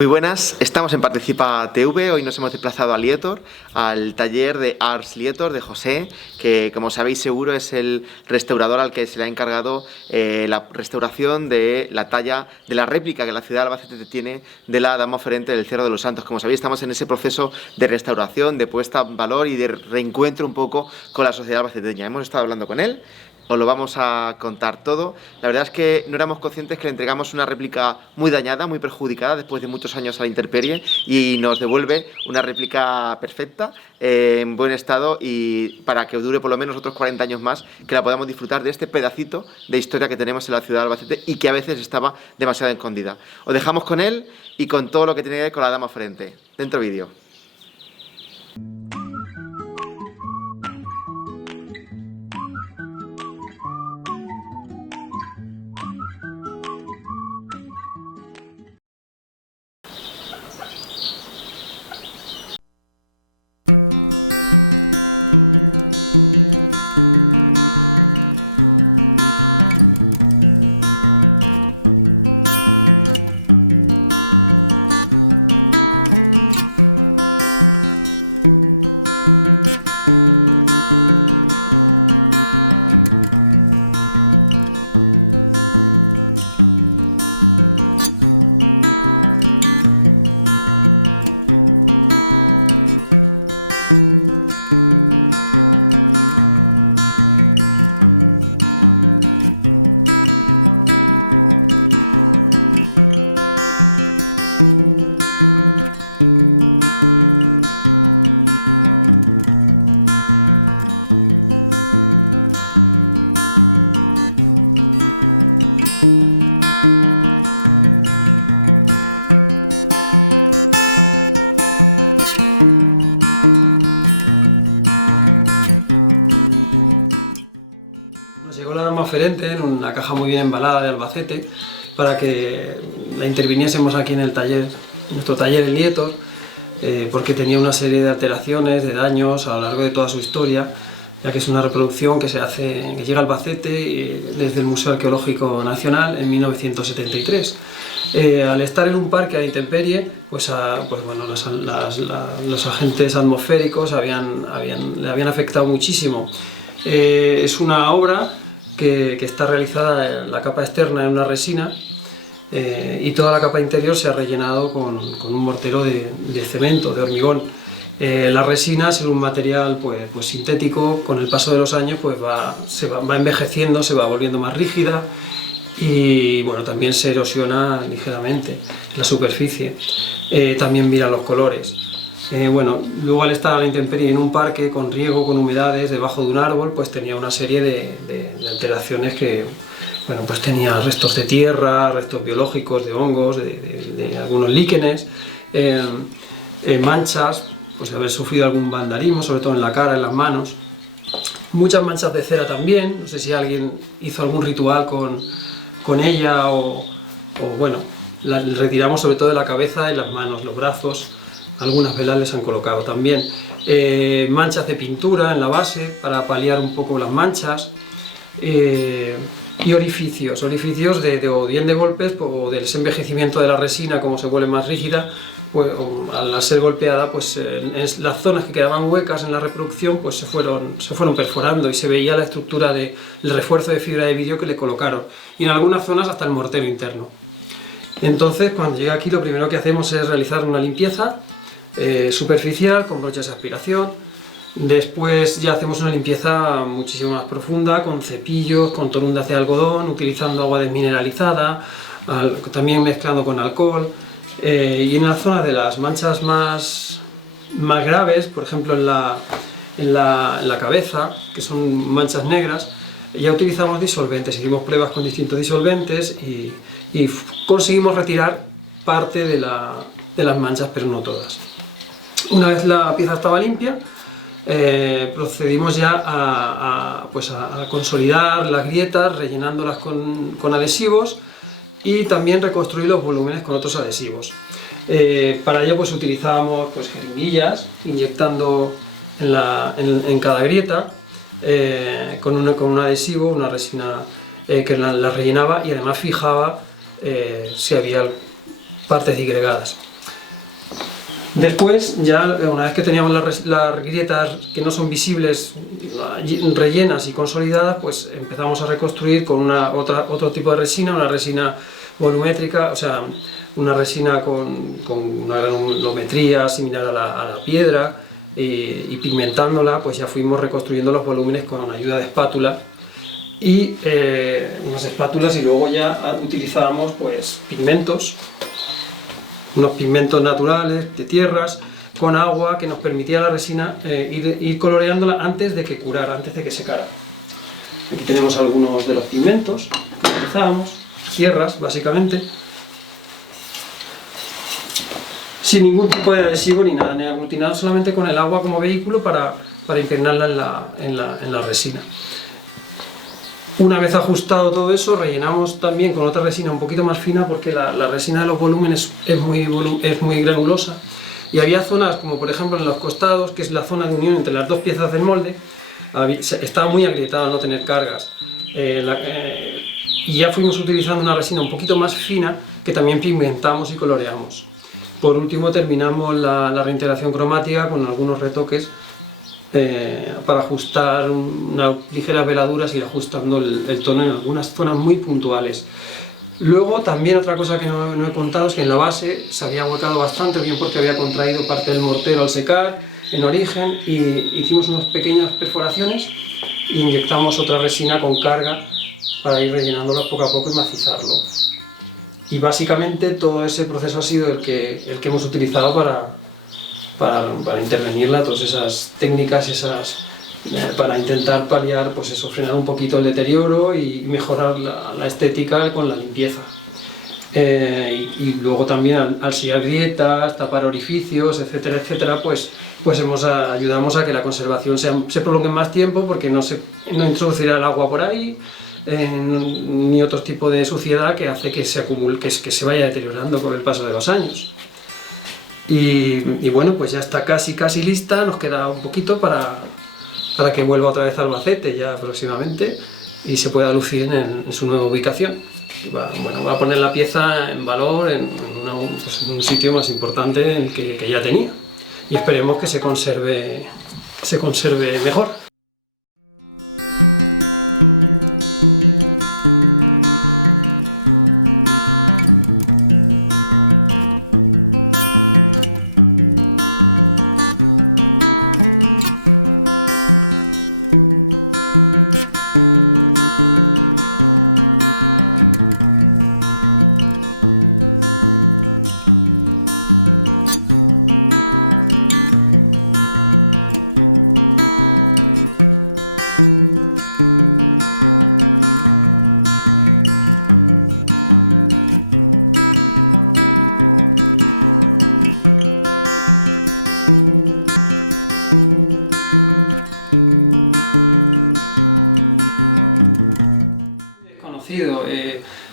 Muy buenas, estamos en Participa TV. Hoy nos hemos desplazado a Lietor, al taller de Arts Lietor de José, que como sabéis seguro es el restaurador al que se le ha encargado la restauración de la talla de la réplica que la ciudad de Albacete tiene de la Dama Oferente del Cerro de los Santos. Como sabéis, estamos en ese proceso de restauración, de puesta en valor y de reencuentro un poco con la sociedad albaceteña. Hemos estado hablando con él. Os lo vamos a contar todo. La verdad es que no éramos conscientes que le entregamos una réplica muy dañada, muy perjudicada después de muchos años a la intemperie, y nos devuelve una réplica perfecta, en buen estado, y para que dure por lo menos otros 40 años más, que la podamos disfrutar de este pedacito de historia que tenemos en la ciudad de Albacete y que a veces estaba demasiado escondida. Os dejamos con él y con todo lo que tiene que ver con la Dama Oferente. Dentro vídeo. Oferente en una caja muy bien embalada de Albacete para que la interviniésemos aquí en el taller, en nuestro taller en Lietor, porque tenía una serie de alteraciones, de daños a lo largo de toda su historia, ya que es una reproducción que llega a Albacete desde el Museo Arqueológico Nacional en 1973. Al estar en un parque a la intemperie, los agentes atmosféricos le habían afectado muchísimo. Es una obra que está realizada en la capa externa en una resina, y toda la capa interior se ha rellenado con un mortero de cemento, de hormigón. La resina es un material pues sintético. Con el paso de los años se va envejeciendo, se va volviendo más rígida y bueno, también se erosiona ligeramente la superficie, también viran los colores. Luego al estar a la intemperie en un parque con riego, con humedades, debajo de un árbol, pues tenía una serie de alteraciones que, pues tenía restos de tierra, restos biológicos, de hongos, de algunos líquenes, manchas, pues de haber sufrido algún vandalismo, sobre todo en la cara, en las manos, muchas manchas de cera también. No sé si alguien hizo algún ritual con ella o la retiramos sobre todo de la cabeza y las manos, los brazos. Algunas velas les han colocado también. Manchas de pintura en la base para paliar un poco las manchas, y orificios o bien de golpes o del envejecimiento de la resina, como se vuelve más rígida, pues al ser golpeada, pues en las zonas que quedaban huecas en la reproducción, pues se fueron perforando y se veía la estructura del refuerzo de fibra de vidrio que le colocaron, y en algunas zonas hasta el mortero interno. Entonces, cuando llega aquí, lo primero que hacemos es realizar una limpieza superficial con brochas de aspiración. Después ya hacemos una limpieza muchísimo más profunda con cepillos, con torundas de algodón, utilizando agua desmineralizada, también mezclando con alcohol, y en la zona de las manchas más graves, por ejemplo en la cabeza, que son manchas negras, ya utilizamos disolventes. Hicimos pruebas con distintos disolventes y conseguimos retirar parte de las manchas, pero no todas. Una vez la pieza estaba limpia, procedimos ya a consolidar las grietas, rellenándolas con adhesivos, y también reconstruir los volúmenes con otros adhesivos. Para ello pues utilizábamos jeringuillas, inyectando en cada grieta, con un adhesivo, una resina que la rellenaba y además fijaba si había partes disgregadas. Después, ya una vez que teníamos las grietas que no son visibles, rellenas y consolidadas, pues empezamos a reconstruir con otro tipo de resina, una resina volumétrica, o sea, una resina con una granulometría similar a la piedra, y pigmentándola, pues ya fuimos reconstruyendo los volúmenes con ayuda de espátula y unas espátulas, y luego ya utilizábamos pues pigmentos, unos pigmentos naturales de tierras con agua que nos permitía la resina ir coloreándola antes de que curara, antes de que secara. Aquí tenemos algunos de los pigmentos que utilizábamos, tierras básicamente, sin ningún tipo de adhesivo ni nada, ni aglutinado, solamente con el agua como vehículo para impregnarla en la resina. Una vez ajustado todo eso, rellenamos también con otra resina un poquito más fina, porque la resina de los volúmenes es muy granulosa, y había zonas como por ejemplo en los costados, que es la zona de unión entre las dos piezas del molde, estaba muy agrietada al no tener cargas, y ya fuimos utilizando una resina un poquito más fina que también pigmentamos y coloreamos. Por último terminamos la reintegración cromática con algunos retoques para ajustar unas ligeras veladuras, y ir ajustando el tono en algunas zonas muy puntuales. Luego también otra cosa que no he contado es que en la base se había huecado bastante, bien porque había contraído parte del mortero al secar en origen, y hicimos unas pequeñas perforaciones e inyectamos otra resina con carga para ir rellenándolo poco a poco y macizarlo. Y básicamente todo ese proceso ha sido el que hemos utilizado para intervenirla, todas esas técnicas, para intentar paliar, pues eso, frenar un poquito el deterioro y mejorar la estética con la limpieza. Y luego también al sellar grietas, tapar orificios, etcétera, etcétera, pues ayudamos a que la conservación se prolongue más tiempo, porque no introducirá el agua por ahí, ni otro tipo de suciedad que hace que se acumule, que se vaya deteriorando con el paso de los años. Y bueno, pues ya está casi lista, nos queda un poquito para que vuelva otra vez a Albacete ya próximamente y se pueda lucir en su nueva ubicación. Va a poner la pieza en valor en un sitio más importante en el que ya tenía, y esperemos que se conserve mejor.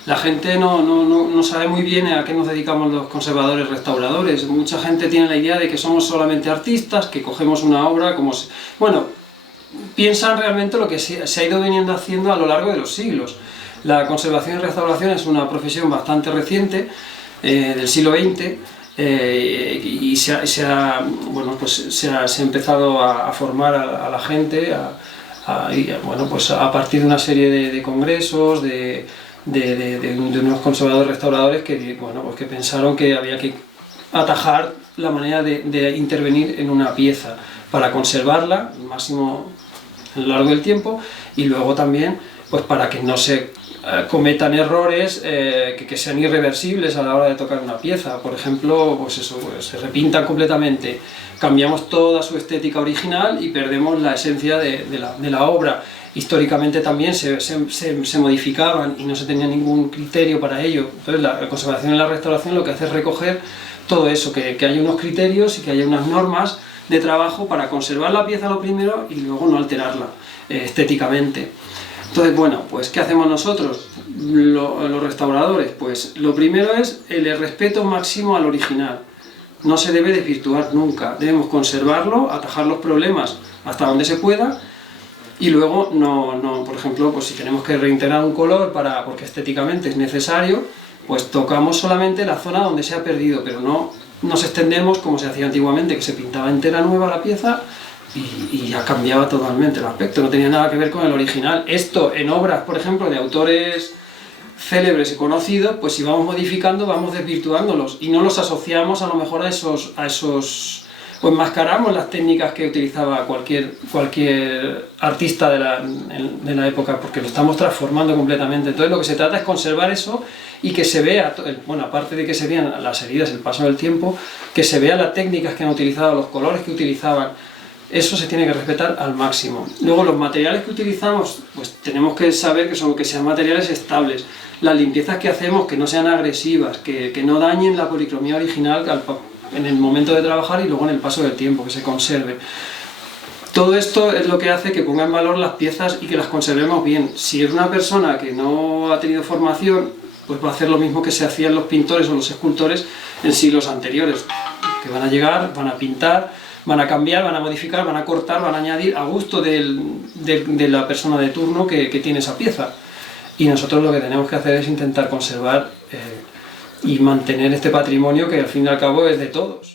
La gente no sabe muy bien a qué nos dedicamos los conservadores restauradores. Mucha gente tiene la idea de que somos solamente artistas, que cogemos una obra como si... Bueno, piensan realmente lo que se ha ido viniendo haciendo a lo largo de los siglos. La conservación y restauración es una profesión bastante reciente, del siglo XX, y se ha empezado a formar a la gente a partir de una serie de congresos, de unos conservadores restauradores que pensaron que había que atajar la manera de intervenir en una pieza para conservarla al máximo a lo largo del tiempo, y luego también pues para que no se cometan errores que sean irreversibles a la hora de tocar una pieza. Por ejemplo, se repintan completamente, cambiamos toda su estética original y perdemos la esencia de la obra. Históricamente también se modificaban y no se tenía ningún criterio para ello. Entonces la conservación y la restauración lo que hace es recoger todo eso, que haya unos criterios y que haya unas normas de trabajo para conservar la pieza lo primero y luego no alterarla estéticamente. Entonces, bueno, pues ¿qué hacemos nosotros, los restauradores? Pues lo primero es el respeto máximo al original. No se debe desvirtuar nunca, debemos conservarlo, atajar los problemas hasta donde se pueda. Y luego, por ejemplo, pues si tenemos que reintegrar un color porque estéticamente es necesario, pues tocamos solamente la zona donde se ha perdido, pero no nos extendemos como se hacía antiguamente, que se pintaba entera nueva la pieza y ya cambiaba totalmente el aspecto, no tenía nada que ver con el original. Esto en obras, por ejemplo, de autores célebres y conocidos, pues si vamos modificando, vamos desvirtuándolos y no los asociamos a lo mejor a esos o enmascaramos las técnicas que utilizaba cualquier artista de la época, porque lo estamos transformando completamente. Entonces lo que se trata es conservar eso y que se vea, bueno, aparte de que se vean las heridas, el paso del tiempo, que se vean las técnicas que han utilizado, los colores que utilizaban. Eso se tiene que respetar al máximo. Luego los materiales que utilizamos, pues tenemos que saber que sean materiales estables. Las limpiezas que hacemos, que no sean agresivas, que no dañen la policromía original en el momento de trabajar y luego en el paso del tiempo, que se conserve. Todo esto es lo que hace que ponga en valor las piezas y que las conservemos bien. Si es una persona que no ha tenido formación, pues va a hacer lo mismo que se hacían los pintores o los escultores en siglos anteriores, que van a llegar, van a pintar, van a cambiar, van a modificar, van a cortar, van a añadir a gusto de la persona de turno que tiene esa pieza. Y nosotros lo que tenemos que hacer es intentar conservar y mantener este patrimonio que al fin y al cabo es de todos.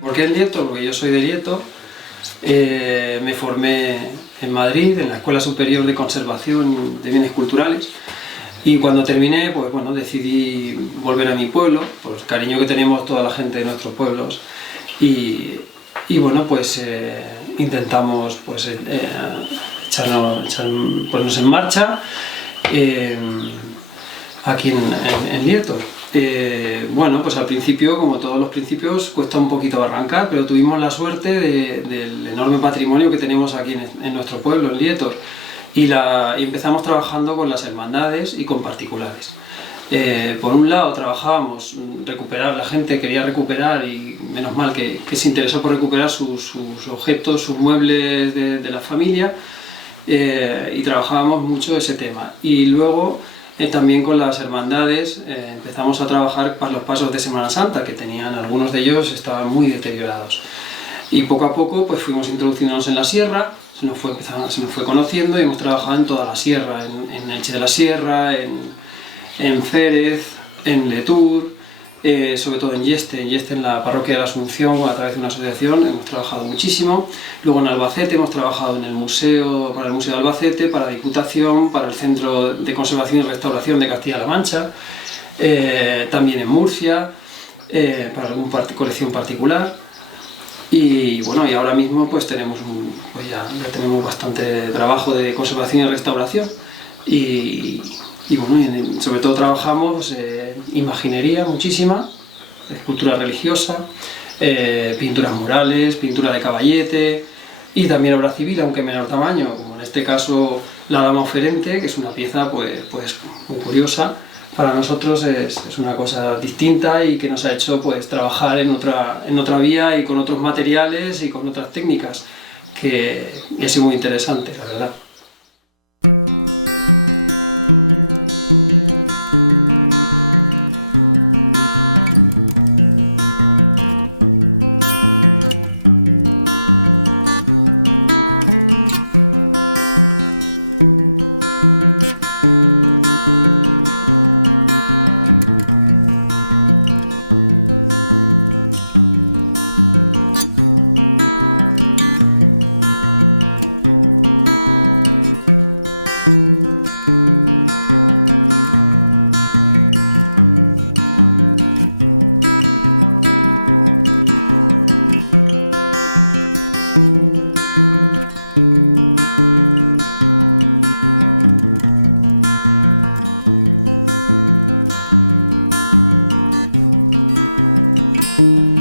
¿Por qué en Lieto? Porque yo soy de Lieto, me formé en Madrid, en la Escuela Superior de Conservación de Bienes Culturales, y cuando terminé, pues bueno, decidí volver a mi pueblo, por el cariño que tenemos toda la gente de nuestros pueblos, y bueno, pues intentamos pues, ponernos en marcha aquí en Lieto. Bueno, pues al principio, como todos los principios, cuesta un poquito arrancar, pero tuvimos la suerte del enorme patrimonio que tenemos aquí en nuestro pueblo, en Lieto, y empezamos trabajando con las hermandades y con particulares. Por un lado trabajábamos, la gente quería recuperar, y menos mal que se interesó por recuperar sus objetos, sus muebles de la familia, y trabajábamos mucho ese tema. Y luego también con las hermandades empezamos a trabajar para los pasos de Semana Santa, que tenían, algunos de ellos estaban muy deteriorados. Y poco a poco pues fuimos introduciéndonos en la sierra, se nos fue conociendo y hemos trabajado en toda la sierra, en Elche de la Sierra, en Férez, en Letur, sobre todo en Yeste en la parroquia de la Asunción, a través de una asociación hemos trabajado muchísimo. Luego en Albacete hemos trabajado en el museo, para el Museo de Albacete, para la Diputación, para el Centro de Conservación y Restauración de Castilla-La Mancha, también en Murcia, para alguna colección particular. Y bueno, y ahora mismo pues tenemos ya tenemos bastante trabajo de conservación y restauración. Y bueno, sobre todo trabajamos imaginería muchísima, escultura religiosa, pinturas murales, pintura de caballete y también obra civil, aunque en menor tamaño, como en este caso la Dama Oferente, que es una pieza pues muy curiosa. Para nosotros es una cosa distinta y que nos ha hecho pues trabajar en otra vía y con otros materiales y con otras técnicas, que ha sido muy interesante, la verdad. Adiós.